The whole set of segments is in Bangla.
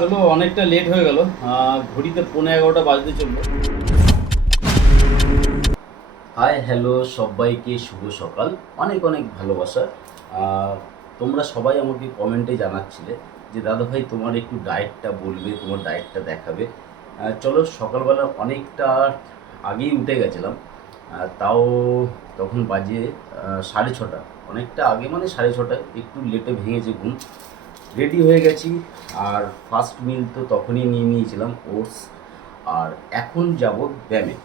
চলো, অনেকটা লেট হয়ে গেল। ঘড়িতে পৌনে এগারোটা বাজতে চলল। হাই হ্যালো সবাইকে শুভ সকাল। অনেক অনেক ভালোবাসা। তোমরা সবাই আমাকে কমেন্টে জানাচ্ছিলে যে, দাদা ভাই, তোমার একটু ডায়েটটা বলবে, তোমার ডায়েটটা দেখাবে। চলো, সকালবেলা অনেকটা আগেই উঠে গেছিলাম। তাও তখন বাজে সাড়ে ছটা। অনেকটা আগে মানে সাড়ে ছটায়, একটু লেটে ভেঙেছে ঘুম। রেডি হয়ে গেছি। আর ফার্স্ট মিল তো তখনই নিয়ে নিয়েছিলাম ওটস আর এখন যাব ব্যায়ামে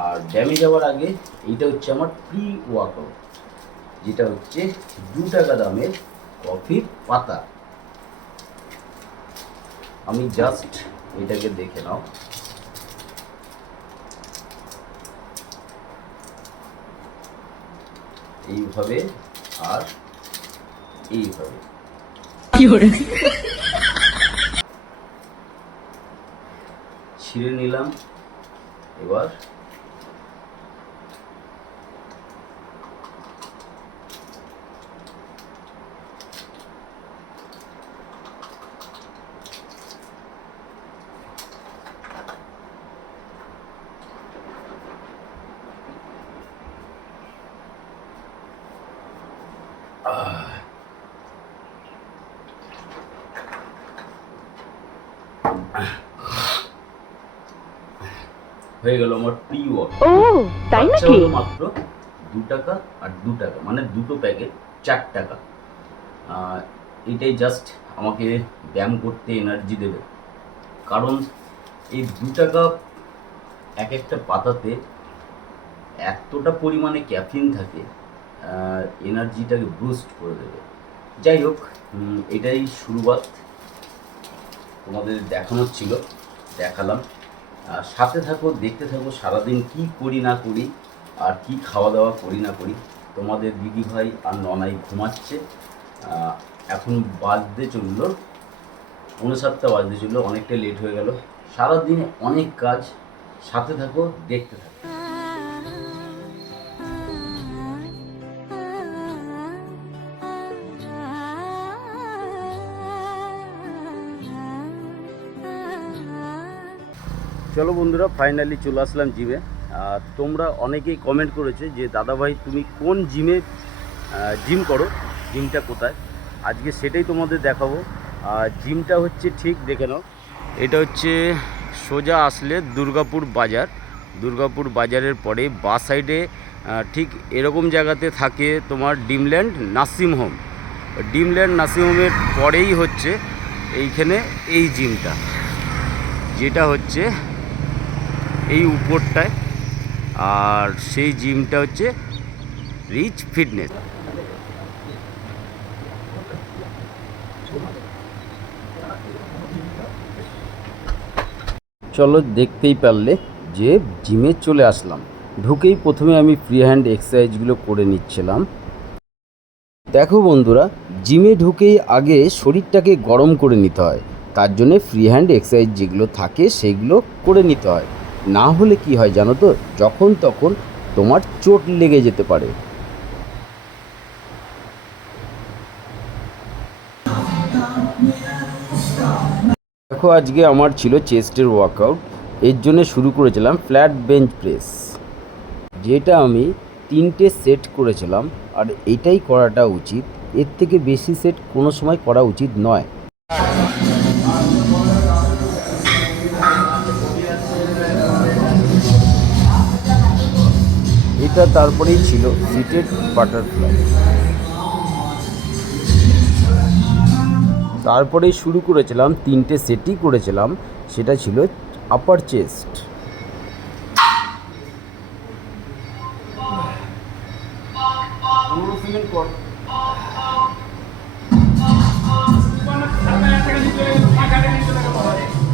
আর ড্যামে যাওয়ার আগে এইটা হচ্ছে আমার প্রি ওয়ার্কআউট যেটা হচ্ছে দু টাকা দামের কফির পাতা। আমি জাস্ট এটাকে দেখে নাও। এইভাবে আর এইভাবে। ছিঁড়ে নিলাম এবার হয়ে গেল আমার প্রি ওয়ার্ক ও তাই নাকি? মাত্র দু টাকা আর দু টাকা মানে দুটো প্যাকেট চার টাকা। এটাই জাস্ট আমাকে ব্যায়াম করতে এনার্জি দেবে। কারণ এই দু টাকা এক একটা পাতাতে এতটা পরিমাণে ক্যাফিন থাকে এনার্জিটাকে বুস্ট করে দেবে। যাই হোক এটাই শুরুয়াত তোমাদের দেখানোর ছিল দেখালাম। সাথে থাকো, দেখতে থাকো, সারাদিন কি করি না করি, আর কি খাওয়া দাওয়া করি না করি, তোমাদের দিদি ভাই আর ননাই ঘুমাচ্ছে। এখন বাজতে চলল, পৌনে সাতটা বাজতে চলল, অনেকটা লেট হয়ে গেল। সারাদিন অনেক কাজ, সাথে থাকো, দেখতে থাকো। চলো বন্ধুরা ফাইনালি চলে আসলাম জিমে তোমরা অনেকেই কমেন্ট করেছে যে দাদা ভাই তুমি কোন জিমে জিম করো? জিমটা কোথায়? আজকে সেটাই তোমাদের দেখাবো। আর জিমটা হচ্ছে ঠিক দেখে নাও। এটা হচ্ছে সোজা আসলে দুর্গাপুর বাজার। দুর্গাপুর বাজারের পরে বা সাইডে ঠিক এরকম জায়গাতে থাকে তোমার ডিমল্যান্ড নার্সিং হোম। ডিমল্যান্ড নার্সিং হোমের পরেই হচ্ছে এইখানে এই জিমটা যেটা হচ্ছে এই উপরটায়। আর সেই জিমটা হচ্ছে রিচ ফিটনেস। চলো দেখতেই পারলে যে জিমে চলে আসলাম। ঢুকেই প্রথমে আমি ফ্রি হ্যান্ড এক্সারসাইজগুলো করে নিচ্ছিলাম। দেখো বন্ধুরা, জিমে ঢুকেই আগে শরীরটাকে গরম করে নিতে হয়। তার জন্য ফ্রি হ্যান্ড এক্সারসাইজ যেগুলো থাকে সেগুলো করে নিতে হয়। না হলে কি হয় জানো তো? যখন তখন তোমার চোট লেগে যেতে পারে। দেখো, আজকে আমার ছিল চেস্টের ওয়ার্কআউট। এর জন্য শুরু করেছিলাম ফ্ল্যাট বেঞ্চ প্রেস। যেটা আমি তিনটে সেট করেছিলাম। আর এটাই করাটা উচিত। এর থেকে বেশি সেট কোনো সময় করা উচিত নয়। এটা তারপরেই ছিল সিটেড বাটারফ্লাই তারপরেই শুরু করেছিলাম, তিনটে সেটই করেছিলাম, সেটা ছিল আপার চেস্ট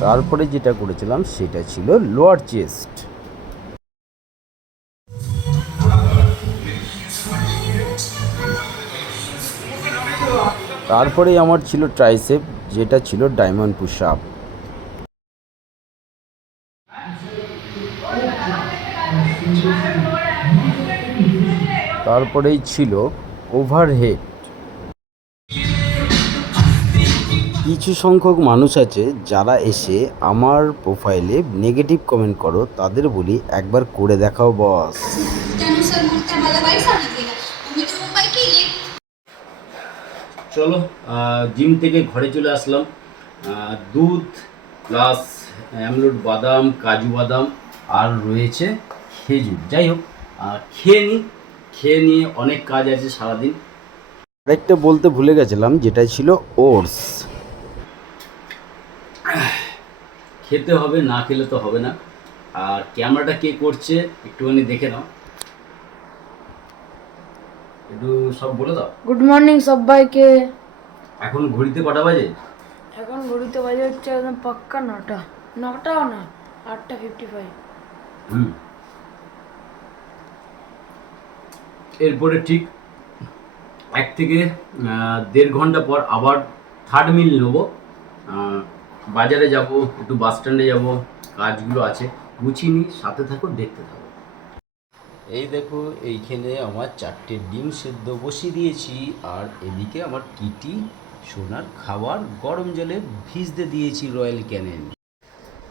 তারপরে যেটা করেছিলাম, সেটা ছিল লোয়ার চেস্ট তারপরে আমার ছিল ট্রাইসেপ, যেটা ছিল ডায়মন্ড পুশ আপ তারপরেই ছিল ওভারহেড। কিছু সংখ্যক মানুষ আছে যারা এসে আমার প্রোফাইলে নেগেটিভ কমেন্ট করো, তাদের বলি একবার করে দেখাও, বস। চলো জিম থেকে ঘরে চলে আসলাম। দুধ প্লাস অ্যামলুট বাদাম, কাজু বাদাম, আর রয়েছে খেজুর। যাই হোক খেয়ে নিই খেয়ে নিয়ে অনেক কাজ আছে সারাদিন। আরেকটা বলতে ভুলে গেছিলাম, যেটা ছিল ওটস। খেতে হবে, না খেলে তো হবে না। আর ক্যামেরাটা কে করছে, একটুখানি দেখে নাও। একটু সব বলে দাও। গুড মর্নিং সবাইকে এখন ঘড়িতে কটা বাজে? এখন ঘড়িতে বাজে হচ্ছে একদম পাক্কা নটা। নটাও না আটটা ফিফটি ফাইভ হুম। এরপরে ঠিক এক থেকে দেড় ঘণ্টা পর আবার থার্ড মিল নেব। বাজারে যাব একটু বাস স্ট্যান্ডে যাব কাজগুলো আছে। গুছিয়ে নিই সাথে থাকো দেখতে থাকো। এই দেখো এইখানে আমার চারটে ডিম সেদ্ধ বসিয়ে দিয়েছি আর এদিকে আমার কিটি সোনার খাবার গরম জলে ভিজতে দিয়েছি রয়্যাল ক্যানেন।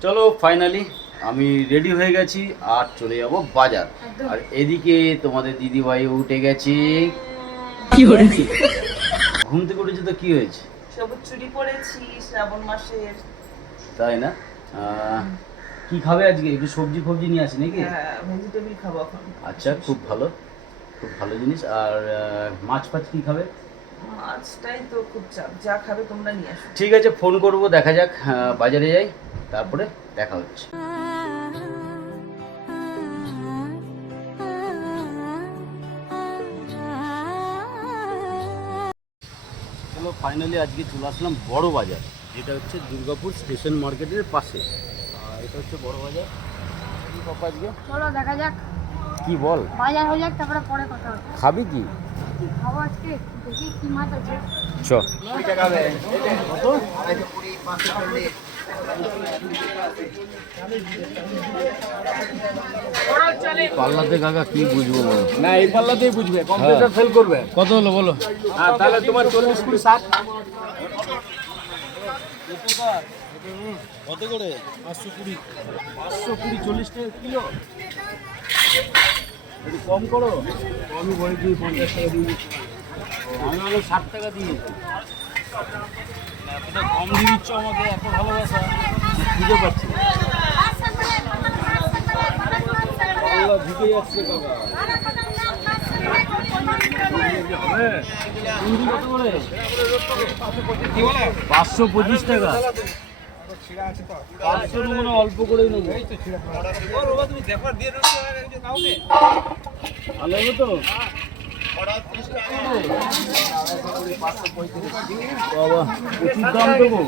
চলো ফাইনালি আমি রেডি হয়ে গেছি আর চলে যাব বাজার। আর এদিকে তোমাদের দিদিভাই উঠে গেছে। কি ঘুম থেকে উঠেছে তো কি হয়েছে? সবুজ চুড়ি পরেছি শ্রাবণ মাসের। তাই না? কি খাবে আজকে? একটু সবজি ফবজি নিয়ে আসি নাকি? ভেজিটেবিল খাব এখন। আচ্ছা খুব ভালো। খুব ভালো জিনিস। আর মাছ ফাছ কি খাবে? মাছটাই তো খুব চাপ। যা খাবে তোমরা নিয়ে আসো। ঠিক আছে ফোন করব দেখা যাক বাজারে যাই তারপরে দেখা হচ্ছে। চলো ফাইনালি আজকে চলে আসলাম বড় বাজার যেটা হচ্ছে দুর্গাপুর স্টেশন মার্কেটের পাশে। এটা হচ্ছে বড় বাজার। কি পাপা আজকে? চলো দেখা যাক। কি বল? বাজার হয়ে যাক তারপরে পরে কথা হবে। খাবি কি? খাব আজকে? দেখি কি মাছ আছে। চ। পাল্লাতে কাকা কি বুঝব বলো? না এই পাল্লাতেই বুঝবে। কম্পিউটার ফেল করবে। কত হলো বলো? হ্যাঁ তাহলে তোমার চল্লিশ কুড়ি ষাট। কত করে? পাঁচশো কুড়ি। পাঁচশো কুড়ি চল্লিশ টাকা কিলো। একটু কম করো। কমই বলে দিই পঞ্চাশ টাকা দিয়ে আমি হলো ষাট টাকা দিয়েছি এতটা কম দিয়ে দিচ্ছ আমাকে, এত ভালোবাসা। পাচ্ছি না। পাল্লা ঢুকে যাচ্ছে কাকা করে? পাঁচশো পঁচিশ টাকা। পাঁচশো মানে অল্প করেই নেব। ভালো হবে তো বাবা প্রচুর দাম দেবো।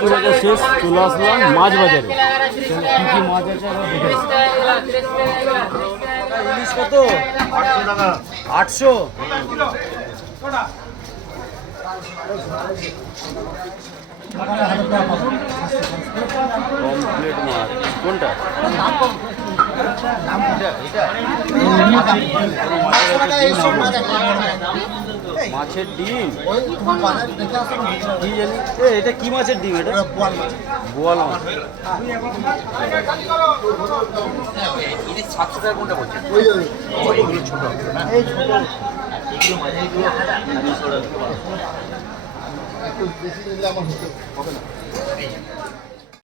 সবজি শেষ চলে আসলাম মাছ বাজারে। কি কি মাছ আছে আমরা দেখে নিই। ইলিশ কত আটশো কমপ্লিট মাছ কোনটা? মাছের ডিম? কি জানি এটা কি মাছের ডিম এটা? বোয়াল মাছ।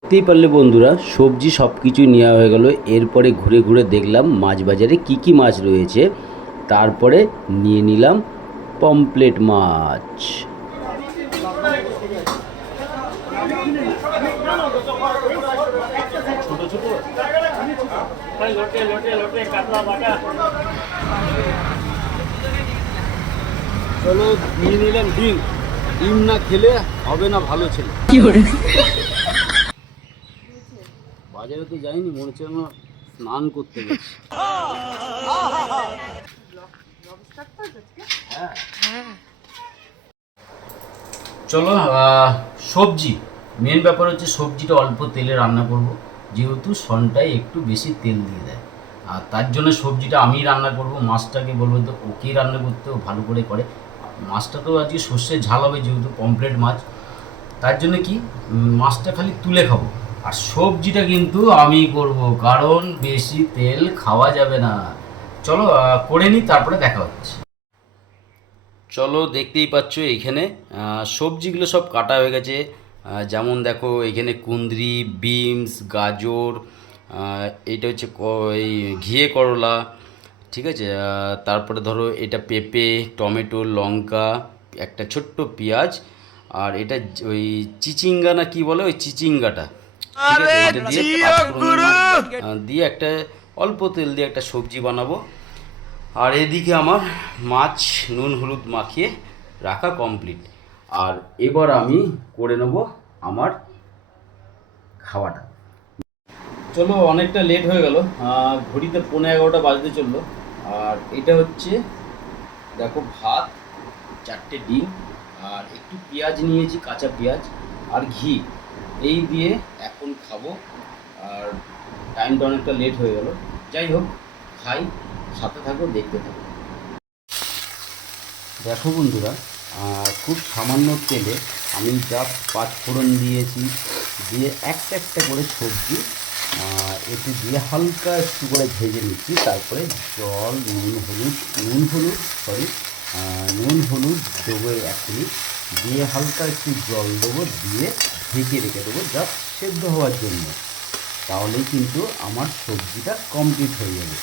দেখতেই পারলে বন্ধুরা, সবজি সব কিছু নেওয়া হয়ে গেল। এরপরে ঘুরে ঘুরে দেখলাম মাছ বাজারে কি কি মাছ রয়েছে। তারপরে নিয়ে নিলাম পমপ্লেট মাছ। চলো, নিয়ে নিলাম ডিম ডিম না খেলে হবে না ভালো ছেলে। বাজারে তো যাইনি মনে হচ্ছে যেন স্নান করতে গেছি। চলো আহ, সবজি। মেন ব্যাপার হচ্ছে সবজিটা অল্প তেলে রান্না করব। যেহেতু সনটাই একটু বেশি তেল দিয়ে দেয়। আর তার জন্য সবজিটা আমি রান্না করব মাছটাকে বলব তো ওকেই রান্না করতে ও ভালো করে করে। মাছটা তো আজকে সর্ষে ঝাল হবে যেহেতু পমপ্লেট মাছ। তার জন্য কি? মাছটা খালি তুলে খাব। আর সবজিটা কিন্তু আমি করব, কারণ বেশি তেল খাওয়া যাবে না। চলো করে নিই তারপরে দেখা হচ্ছে। চলো, দেখতেই পাচ্ছ এখানে সবজিগুলো সব কাটা হয়ে গেছে। যেমন দেখো, এখানে কুঁদরি, বিনস, গাজর এটা হচ্ছে এই ঘিয়ে করলা ঠিক আছে? তারপরে ধরো এটা পেঁপে টমেটো লঙ্কা একটা ছোট্ট পেঁয়াজ আর এটা ওই চিচিঙ্গা না কি বলে? ওই চিচিঙ্গাটা। দিয়ে একটা অল্প তেল দিয়ে একটা সবজি বানাবো। আর এদিকে আমার মাছ নুন হলুদ মাখিয়ে রাখা কমপ্লিট আর এবার আমি করে নেব আমার খাওয়াটা। চলো অনেকটা লেট হয়ে গেল। ঘড়িতে পনেরো এগারোটা বাজতে চলল। আর এটা হচ্ছে, দেখো ভাত, চারটে ডিম, আর একটু পেঁয়াজ নিয়েছি, কাঁচা পেঁয়াজ আর ঘি। এই দিয়ে এখন খাব, আর টাইমটা অনেকটা লেট হয়ে গেল। যাই হোক, খাই, সাথে থাকো, দেখতে থাকো। দেখো বন্ধুরা খুব সামান্য তেলে আমি জাস্ট পাঁচ ফোড়ন দিয়েছি, দিয়ে একটা একটা করে সবজি এতে দিয়ে হালকা একটু করে ভেজে নিচ্ছি। তারপরে জল, নুন, হলুদ নুন, হলুদ সরি নুন, হলুদ দেবো মিনিট। দিয়ে হালকা একটু জল দেবো, দিয়ে ঢেকে রেখে দেবো যা সেদ্ধ হওয়ার জন্য। তাহলেই কিন্তু আমার সবজিটা কমপ্লিট হয়ে যাবে।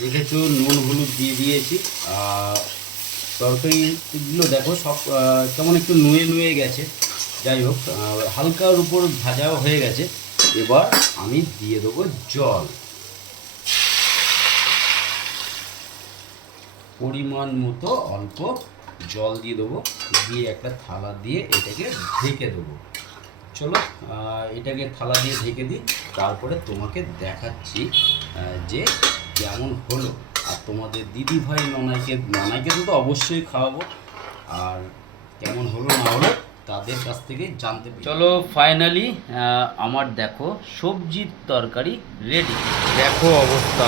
দেখেছ, নুন, হলুদ দিয়ে দিয়েছি। তরকারিগুলো দেখো সব কেমন একটু নুয়ে নুয়ে গেছে। যাই হোক হালকার উপর ভাজাও হয়ে গেছে। এবার আমি দিয়ে দেবো জল। পরিমাণ মতো অল্প জল দিয়ে দেবো। দিয়ে একটা থালা দিয়ে এটাকে ঢেকে দেবো। চলো এটাকে থালা দিয়ে ঢেকে দিই। তারপরে তোমাকে দেখাচ্ছি যে কেমন হলো। আর তোমাদের দিদি ভাই ননাইকে ননাইকে তো অবশ্যই খাওয়াবো। আর কেমন হলো না হলো তাদের কাছ থেকে জানতে চলো ফাইনালি আমার দেখো সবজির তরকারি রেডি দেখো অবস্থা।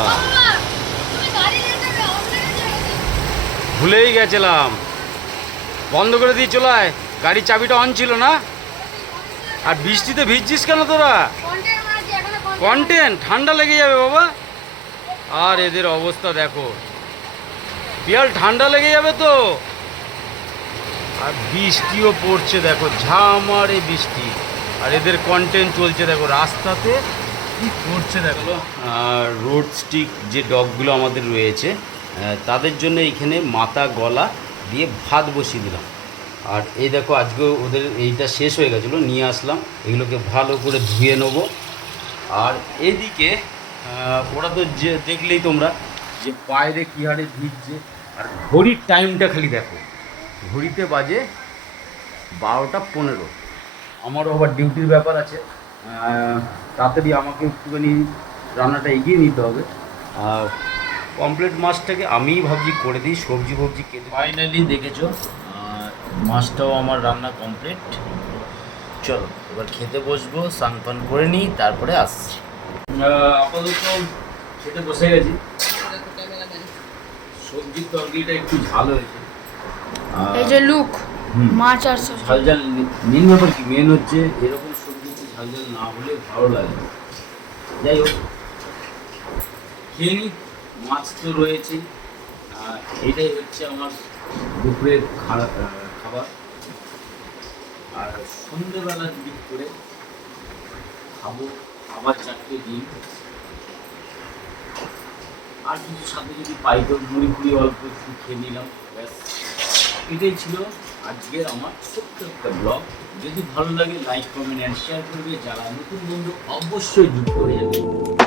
ভুলেই গেছিলাম। বন্ধ করে দিয়ে চলায় গাড়ির চাবিটা অন ছিল না? আর বৃষ্টিতে ভিজছিস কেন তোরা? কন্টেন্ট কন্টেন্ট ঠান্ডা লেগে যাবে বাবা। আর এদের অবস্থা দেখো। বিয়াল ঠান্ডা লেগে যাবে তো। আর বৃষ্টিও পড়ছে, দেখো, ঝামারে বৃষ্টি। আর এদের কন্টেন্ট চলছে, দেখো, রাস্তাতে কি করছে দেখো। রোড স্টিক যে ডগগুলো আমাদের রয়েছে তাদের জন্য এইখানে মাথা গলা দিয়ে ভাত বসিয়ে দিলাম। আর এই দেখো আজকে ওদের এইটা শেষ হয়ে গেছিল, নিয়ে আসলাম। এগুলোকে ভালো করে ধুয়ে নেব। আর এদিকে ওরা তো যে, দেখলেই তোমরা যে বাইরে কী হারে ভিজছে, আর ঘড়ির টাইমটা খালি দেখো। ঘড়িতে বাজে বারোটা পনেরো। আমারও আবার ডিউটির ব্যাপার আছে। তাড়াতাড়ি আমাকে একটুখানি রান্নাটা এগিয়ে নিতে হবে। আর কমপ্লিট মাছটাকে আমিই ভাবছি করে দিই সবজি ফবজি কেটে ফাইনালি দেখেছ মাছটাও আমার রান্না কমপ্লিট চলো এবার খেতে বসবো স্নান পান করে নিই তারপরে আসছি। আপাতত খেতে বসে গেছি। সবজির তরকারিটা একটু ঝাল হয়েছে। এই যে লুক মাছ আর ঝাল ঝাল মেন ব্যাপার কি মেন হচ্ছে এরকম সবজি ঝাল ঝাল না হলে ভালো লাগে যাই হোক খেয়ে মাছ তো রয়েছে। এটাই হচ্ছে আমার দুপুরের খাবার। আর সন্ধ্যেবেলার দিক করে খাব আবার চারটে ডিম। আর কিছু সাথে যদি পাই তো মুড়ি ফুড়ি অল্প একটু খেয়ে নিলাম ব্যাস। এটাই ছিল আজকের আমার ছোট্ট একটা ব্লগ যদি ভালো লাগে লাইক কমেন্ট অ্যান্ড শেয়ার করবে। যারা নতুন বন্ধু, অবশ্যই যুক্ত হয়ে যাবে।